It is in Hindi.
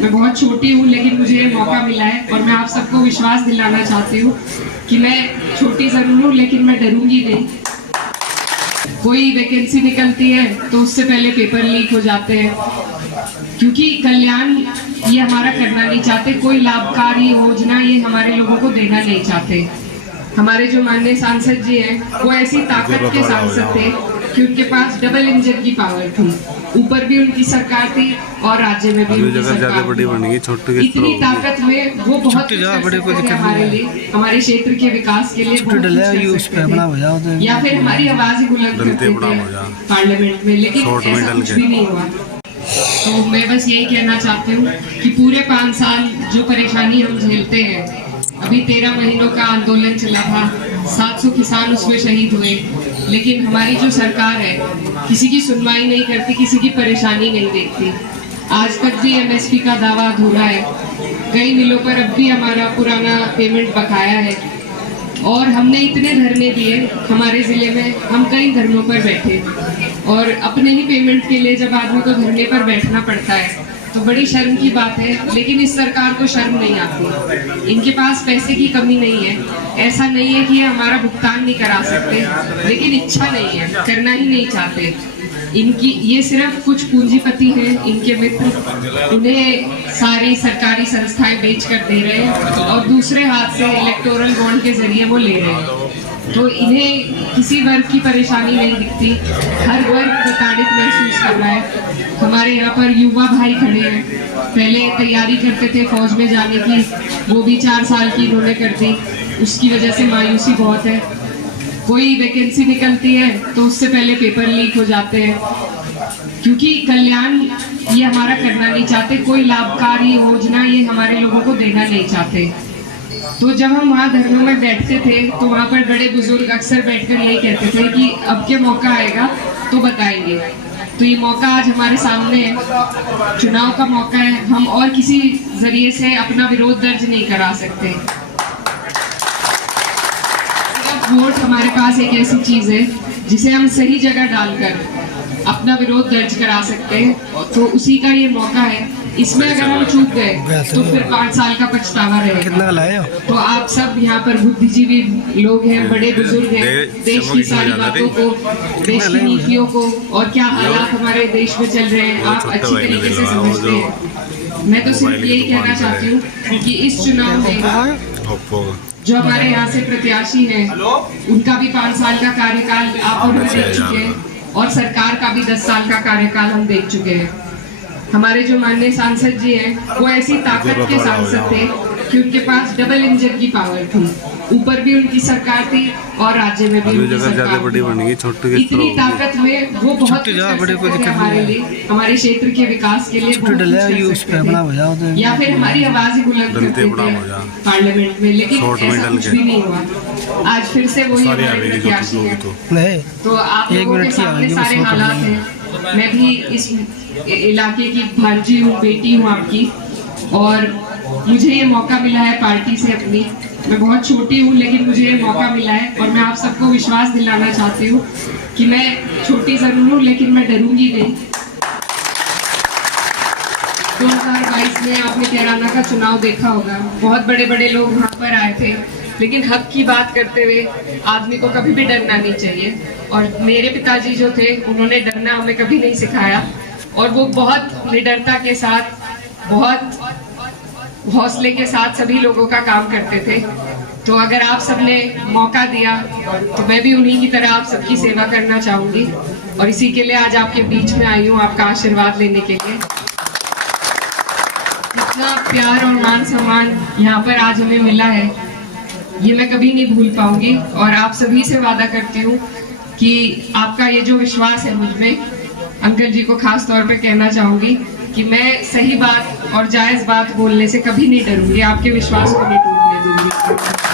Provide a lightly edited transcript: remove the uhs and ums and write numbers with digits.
मैं बहुत छोटी हूँ, लेकिन मुझे ये मौका मिला है और मैं आप सबको विश्वास दिलाना चाहती हूँ कि मैं छोटी जरूर हूँ लेकिन मैं डरूंगी नहीं। कोई वैकेंसी निकलती है तो उससे पहले पेपर लीक हो जाते हैं, क्योंकि कल्याण ये हमारा करना नहीं चाहते, कोई लाभकारी योजना ये हमारे लोगों को देना नहीं चाहते। हमारे जो माननीय सांसद जी हैं वो ऐसी ताकत के सांसद थे कि उनके पास डबल इंजन की पावर थी, ऊपर भी उनकी सरकार थी और राज्य में भी उनकी सरकार थी। इतनी ताकत में वो बहुत कुछ हमारे लिए, हमारे क्षेत्र के विकास के लिए या फिर हमारी आवाज ही बुलंद करते थे पार्लियामेंट में, लेकिन ऐसा कुछ भी नहीं हुआ। तो मैं बस यही कहना चाहती हूँ कि पूरे 5 साल जो परेशानी हम झेलते हैं, अभी 13 महीनों का आंदोलन चला था, 700 किसान उसमें शहीद हुए, लेकिन हमारी जो सरकार है किसी की सुनवाई नहीं करती, किसी की परेशानी नहीं देखती। आज तक भी एमएसपी का दावा अधूरा है, कई मिलों पर अब भी हमारा पुराना पेमेंट बकाया है और हमने इतने धरने दिए हमारे जिले में, हम कई धरनों पर बैठे और अपने ही पेमेंट के लिए जब आदमी को धरने पर बैठना पड़ता है तो बड़ी शर्म की बात है। लेकिन इस सरकार को शर्म नहीं आती, इनके पास पैसे की कमी नहीं है, ऐसा नहीं है कि ये हमारा भुगतान नहीं करा सकते, लेकिन इच्छा नहीं है, करना ही नहीं चाहते। इनकी ये सिर्फ कुछ पूंजीपति हैं, इनके मित्र उन्हें सारी सरकारी संस्थाएं बेच कर दे रहे हैं और दूसरे हाथ से इलेक्टोरल बॉन्ड के जरिए वो ले रहे हैं। तो इन्हें किसी वर्ग की परेशानी नहीं दिखती, हर वर्ग प्रताड़ित महसूस कर रहा है। हमारे यहाँ पर युवा भाई खड़े हैं, पहले तैयारी करते थे फौज में जाने की, वो भी 4 साल की इन्होंने कर दी, उसकी वजह से मायूसी बहुत है। कोई वैकेंसी निकलती है तो उससे पहले पेपर लीक हो जाते हैं, क्योंकि कल्याण ये हमारा करना नहीं चाहते, कोई लाभकारी योजना ये हमारे लोगों को देना नहीं चाहते। तो जब हम वहाँ धरनों में बैठते थे तो वहाँ पर बड़े बुजुर्ग अक्सर बैठकर यही कहते थे कि अब के मौका आएगा तो बताएंगे। तो ये मौका आज हमारे सामने है, चुनाव का मौका है, हम और किसी जरिए से अपना विरोध दर्ज नहीं करा सकते। वोट हमारे पास एक ऐसी चीज है जिसे हम सही जगह डालकर अपना विरोध दर्ज करा सकते हैं, तो उसी का ये मौका है। इसमें अगर हम चूक गए तो फिर 5 साल का पछतावा रहेगा। तो आप सब यहाँ पर बुद्धिजीवी लोग हैं, बड़े बुजुर्ग हैं, देश की सारी बातों को, देश की नीतियों को और क्या हालात हमारे देश में चल रहे हैं आप अच्छी तरीके से समझते हैं। मैं तो सिर्फ यही कहना चाहती हूँ कि इस चुनाव में जो हमारे यहाँ से प्रत्याशी हैं उनका भी 5 साल का कार्यकाल आप और मैं देख चुके हैं और सरकार का भी 10 साल का कार्यकाल हम देख चुके हैं। हमारे जो माननीय सांसद जी हैं वो ऐसी ताकत के सांसद थे कि उनके पास डबल इंजन की पावर थी, ऊपर भी उनकी सरकार थी और राज्य में भी उनकी सरकार थी। इतनी ताकत में वो बहुत कुछ हमारे लिए, हमारे क्षेत्र के विकास के लिए या फिर हमारी आवाज ही बुलंद करते थे पार्लियामेंट में, लेकिन ऐसा कुछ भी नहीं हुआ। आज फिर से वही हमारे प्रत्याशी है। तो आप लोगों के सामने सारे हालात हैं। मैं भी इस इलाके की भांजी हूँ, बेटी हूँ आपकी, और मुझे ये मौका मिला है पार्टी से अपनी, मैं बहुत छोटी हूँ लेकिन मुझे ये मौका मिला है और मैं आप सबको विश्वास दिलाना चाहती हूँ कि मैं छोटी जरूर हूँ लेकिन मैं डरूंगी नहीं। 2022 में आपने कैराना का चुनाव देखा होगा, बहुत बड़े बड़े लोग वहाँ पर आए थे, लेकिन हक की बात करते हुए आदमी को कभी भी डरना नहीं चाहिए। और मेरे पिताजी जो थे उन्होंने डरना हमें कभी नहीं सिखाया और वो बहुत निडरता के साथ, बहुत हौसले के साथ सभी लोगों का काम करते थे। तो अगर आप सबने मौका दिया तो मैं भी उन्हीं की तरह आप सबकी सेवा करना चाहूंगी और इसी के लिए आज आपके बीच में आई हूँ, आपका आशीर्वाद लेने के लिए। इतना प्यार और मान सम्मान यहाँ पर आज हमें मिला है ये मैं कभी नहीं भूल पाऊंगी और आप सभी से वादा करती हूँ कि आपका ये जो विश्वास है मुझ में, अंकल जी को खास तौर पे कहना चाहूंगी कि मैं सही बात और जायज बात बोलने से कभी नहीं डरूंगी, आपके विश्वास को नहीं टूटने दूंगी।